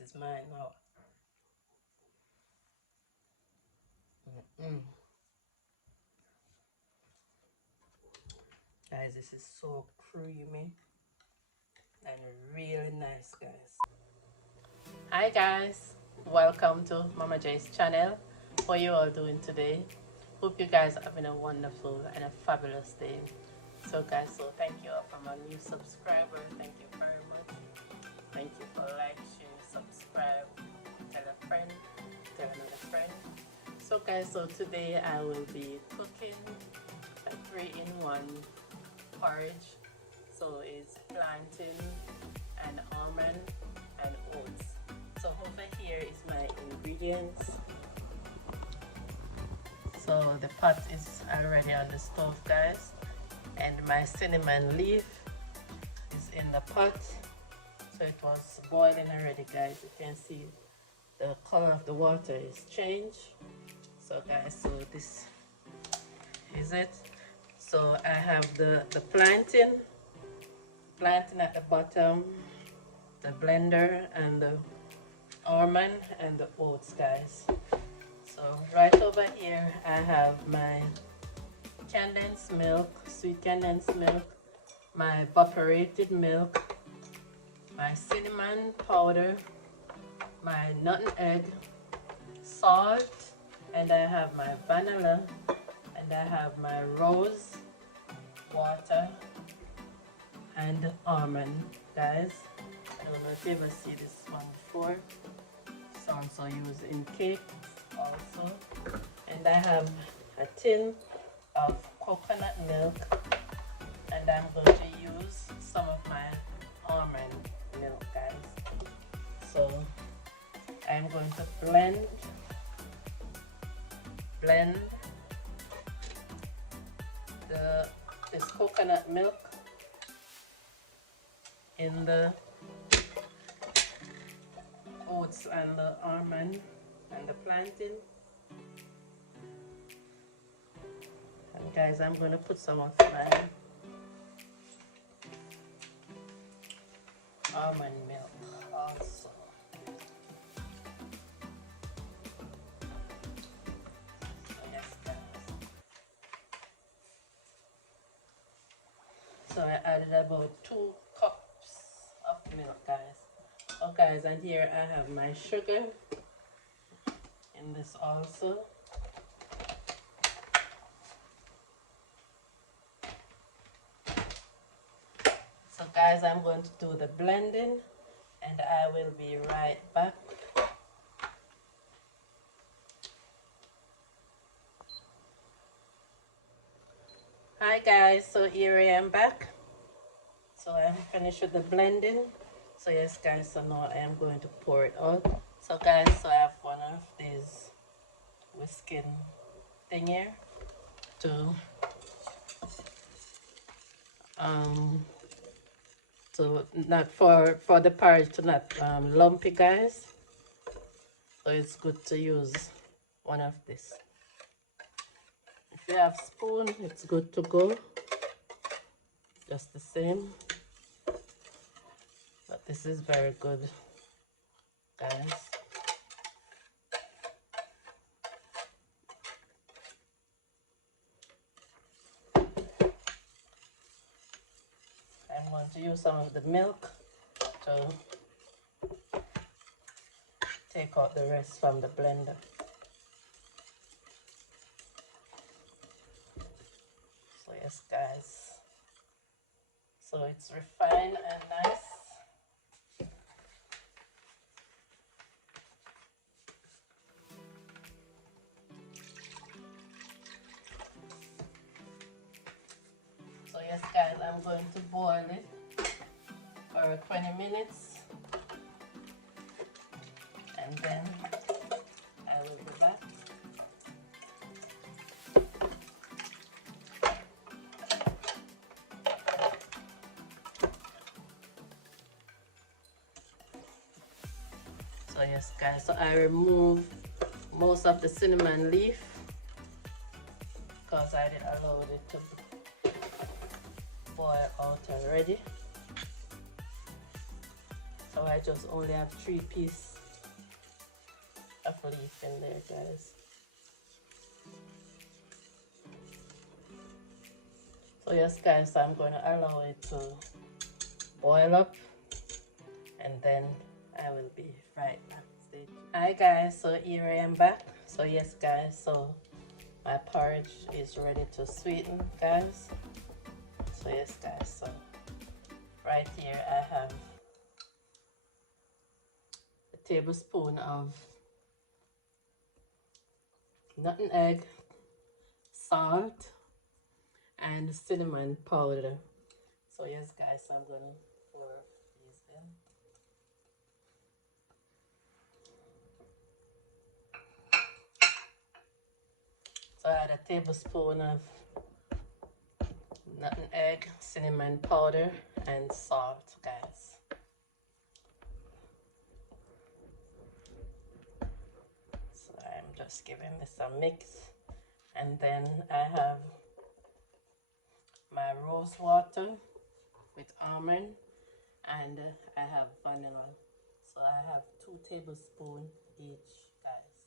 This is mine now. Guys, this is so creamy and really nice, guys. Hi guys, welcome to Mama J's channel. How you all doing today? Hope you guys are having a wonderful and a fabulous day. So guys, thank you all for my new subscriber. Thank you very much. Thank you for like, share, subscribe, tell a friend, tell another friend. So guys, today I will be cooking a 3-in-1 porridge. So it's plantain and almond and oats. So over here is my ingredients. So the pot is already on the stove, guys, and my cinnamon leaf is in the pot. So it was boiling already, guys. You can see the color of the water is changed. So guys, this is it. So I have the plantain at the bottom, the blender, and the almond and the oats, guys. So right over here I have my condensed milk, sweet condensed milk, my evaporated milk, my cinnamon powder, my nutmeg, salt, and I have my vanilla, and I have my rose water and almond, guys. I don't know if you ever see this one before. It's also used in cake also. And I have a tin of coconut milk, and I'm going to use some of my almond milk, guys. So I'm going to blend this coconut milk in the oats and the almond and the plantain. And guys, I'm going to put some of my almond milk also. So I added about 2 cups of milk, guys. Oh guys, and here I have my sugar in this also. So guys, I'm going to do the blending and I will be right back. Hi guys, so here I am back. So I'm finished with the blending. So yes guys, so now I am going to pour it out. So guys, so I have one of these whisking thing here to not for the porridge to not lumpy, guys. So it's good to use one of this. If you have spoon, it's good to go. Just the same. But this is very good, guys. I'm going to use some of the milk to take out the rest from the blender. So yes guys, so it's refined and nice. So yes guys, I'm going to boil it for 20 minutes and then I will be back. So yes guys, so I remove most of the cinnamon leaf because I did allow it to boil out already. So I just only have 3 pieces of leaf in there, guys. So yes, guys, so I'm going to allow it to boil up, and then I will be right back. Hi guys, so here I am back. So yes, guys, so my porridge is ready to sweeten, guys. So yes, guys, so right here I have a tablespoon of nutmeg, egg, salt, and cinnamon powder. So yes, guys, so I'm gonna pour these in. So I add a tablespoon of nutmeg, egg, cinnamon powder, and salt, guys. So I'm just giving this a mix, and then I have my rose water with almond, and I have vanilla. So I have 2 tablespoons each, guys.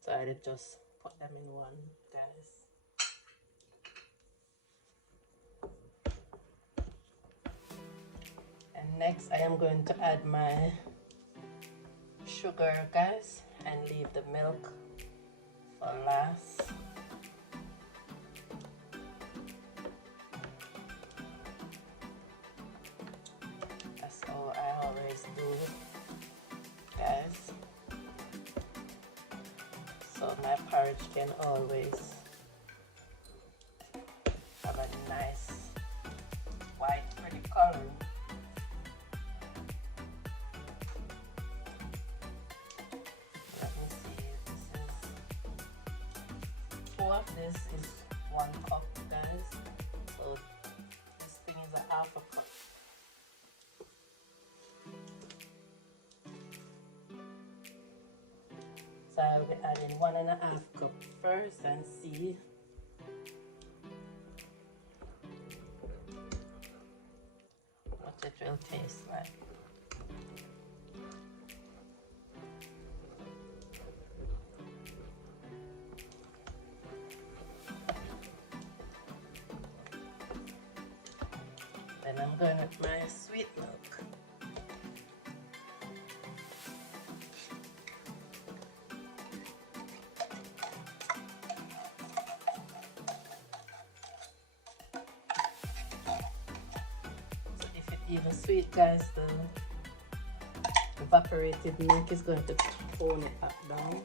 So I did just put them in one, guys. And next I am going to add my sugar, guys, and leave the milk for last. That's how I always do it, guys. So my porridge can always have a nice white pretty color. Let me see, this is 1 cup, guys. So this thing is a half a cup. So I'll be adding 1.5 cup first and see what it will taste like. Then I'm going with my sweet milk. Even sweet, guys, the evaporated milk is going to tone it back down.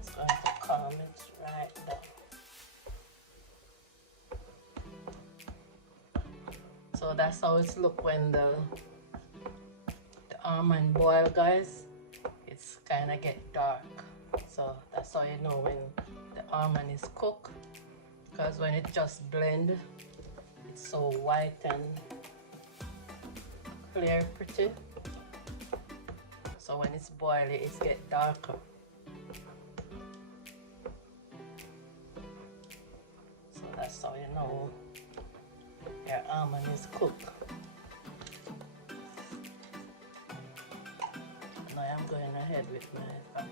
It's going to calm it right down. So that's how it's look when the almond boil, guys. It's kind of get dark. So that's how you know when the almond is cooked, because when it just blend, it's so white and clear, pretty. So when it's boiled, it gets darker. So that's how you know your almond is cooked. Now I'm going ahead with my evaporator.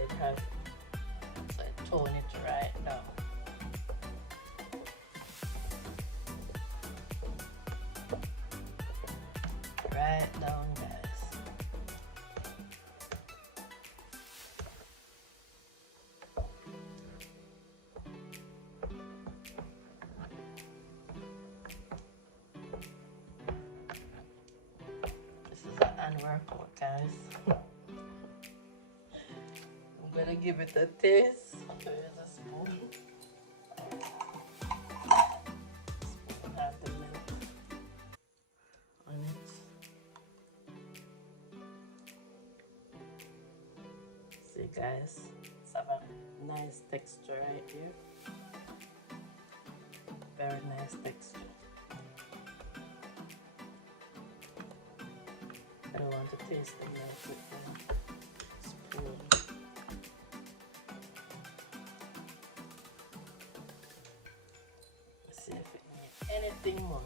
It has, so I tone it right down. Right down, guys. This is an unworkable, guys. I'm gonna give it a taste. Here's a spoon. Spoon have the milk on it. See, guys, it's have a nice texture right here. Very nice texture. want to taste them nice with the spoon. Let's see if it needs anything more.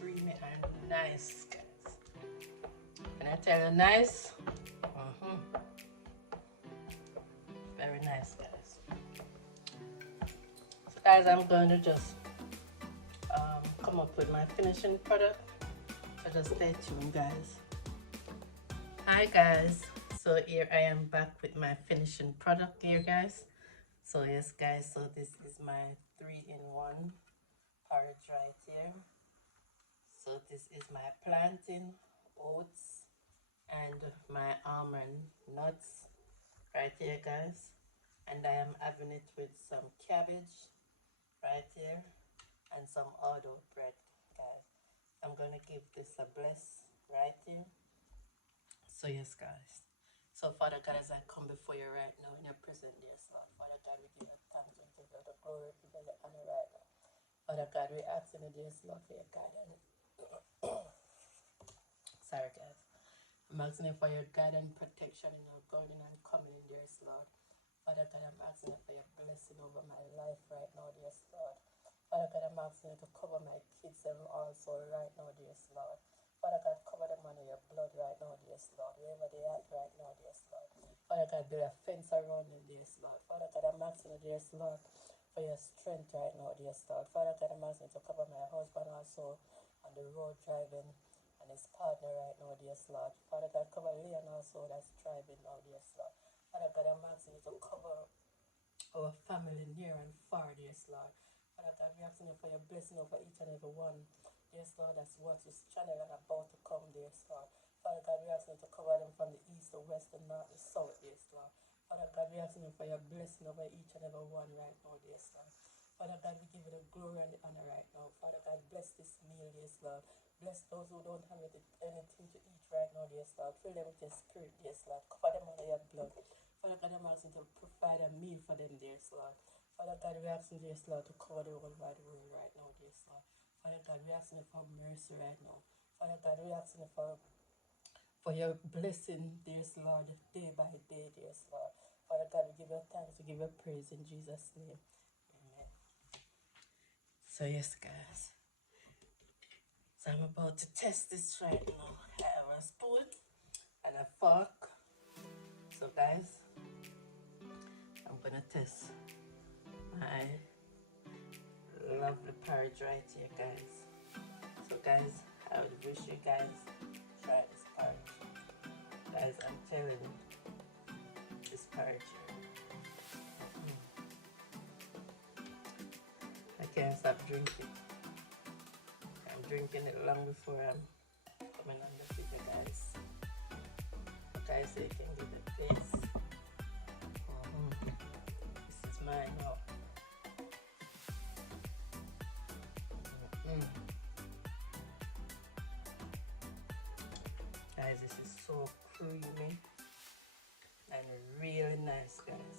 Creamy and nice, guys. Can I tell you, nice? Very nice, guys. So, guys, I'm going to just come up with my finishing product. So just stay tuned, guys. Hi, guys. So here I am back with my finishing product here, guys. So yes, guys. So this is my 3-in-1 porridge right here. So this is my plantain, oats, and my almond nuts right here, guys. And I am having it with some cabbage right here and some sourdough bread, guys. I'm gonna give this a bless right here. So yes, guys. So Father God, as I come before you right now in your presence, dear Lord, Father God, we give you thanks and give you the glory, give you the honor right now. Father God, we ask in the dear Lord for your guidance. Sorry, guys. I'm asking you for your guidance, protection in our going and coming in, dear Lord. Father God, I'm asking you for your blessing over my life right now, dear Lord. Father God, I'm asking you to cover my kids and also right now, dear Lord. Father God, cover them under your blood right now, dear Lord. Wherever they are right now, dear Lord. Father God, build a fence around them, dear Lord. Father God, I'm asking you, dear Lord, for your strength right now, dear Lord. Father God, I'm asking you to cover my husband also on the road driving and his partner right now, dear Lord. Father God, cover Leon also that's driving now, dear Lord. Father God, I'm asking you to cover our family near and far, dear Lord. Father God, we're asking you for your blessing over each and every one, dear Lord, that's watch this channel and about to come, dear Lord. Father God, we're asking you to cover them from the east, the west, the north, the south, dear Lord. Father God, we're asking you for your blessing over each and every one right now, dear Lord. Father God, we give you the glory and the honor right now. Father God, bless this meal, dear Lord. Bless those who don't have anything to eat right now, dear Lord. Fill them with your spirit, dear Lord. Cover them under your blood. Father God, I'm asking you to provide a meal for them, dear Lord. Father God, we're asking you, dear Lord, to cover the whole wide world right now, dear Lord. Father God, we're asking you for mercy right now. Father God, we're asking you for your blessing, dear Lord, day by day, dear Lord. Father God, we give you thanks, we give you praise in Jesus' name. Amen. So yes, guys. So I'm about to test this right now. I have a spoon and a fork. So guys, I'm gonna test my lovely porridge right here, guys. So guys, I would wish you guys try this porridge. Guys, I'm telling you, this porridge I can't stop drinking. I'm drinking it long before I'm coming on the video, guys. Okay, so you can give it taste. This is mine now. Guys, this is so creamy and really nice, guys.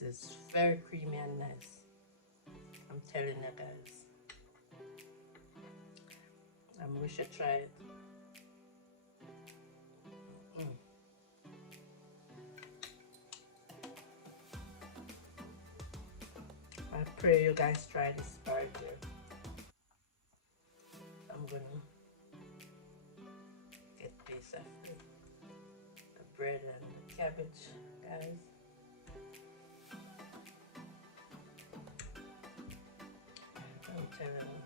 This is very creamy and nice. I'm telling you, guys. We should try it. I pray you guys try this part here. I'm gonna get this after the bread and the cabbage, guys. I'm telling you,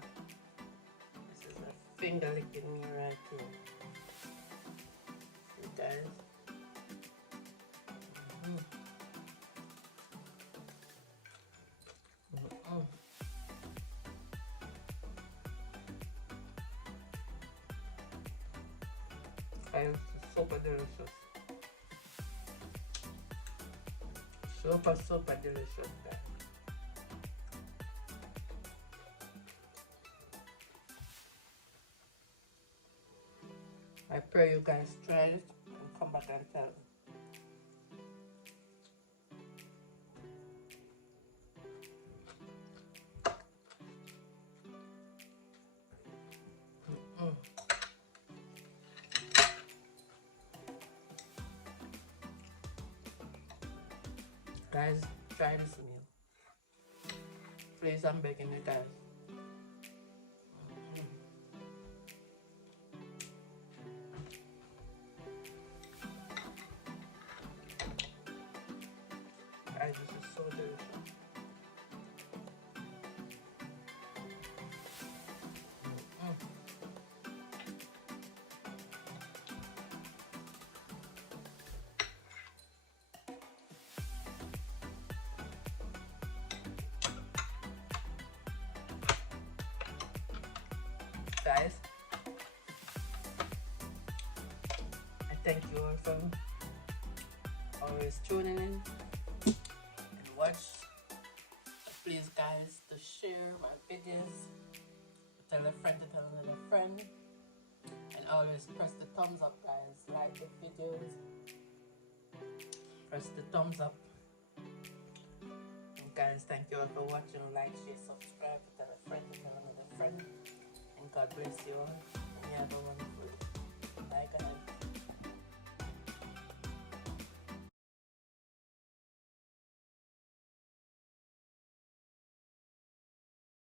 this is a finger licking me right here. You guys. Guys, it's super delicious. Super delicious, guys. I pray you guys try it and come back and tell me. Guys, try this meal. Please, I'm begging you guys. Guys, this is so delicious. Guys, I thank you all for always tuning in and watch. Please guys, to share my videos, tell a friend to tell another friend, and always press the thumbs up, guys. Like the videos, press the thumbs up. And guys, thank you all for watching. Like, share, subscribe, tell a friend to tell another friend. And God bless you all. And you have a wonderful day. Bye guys.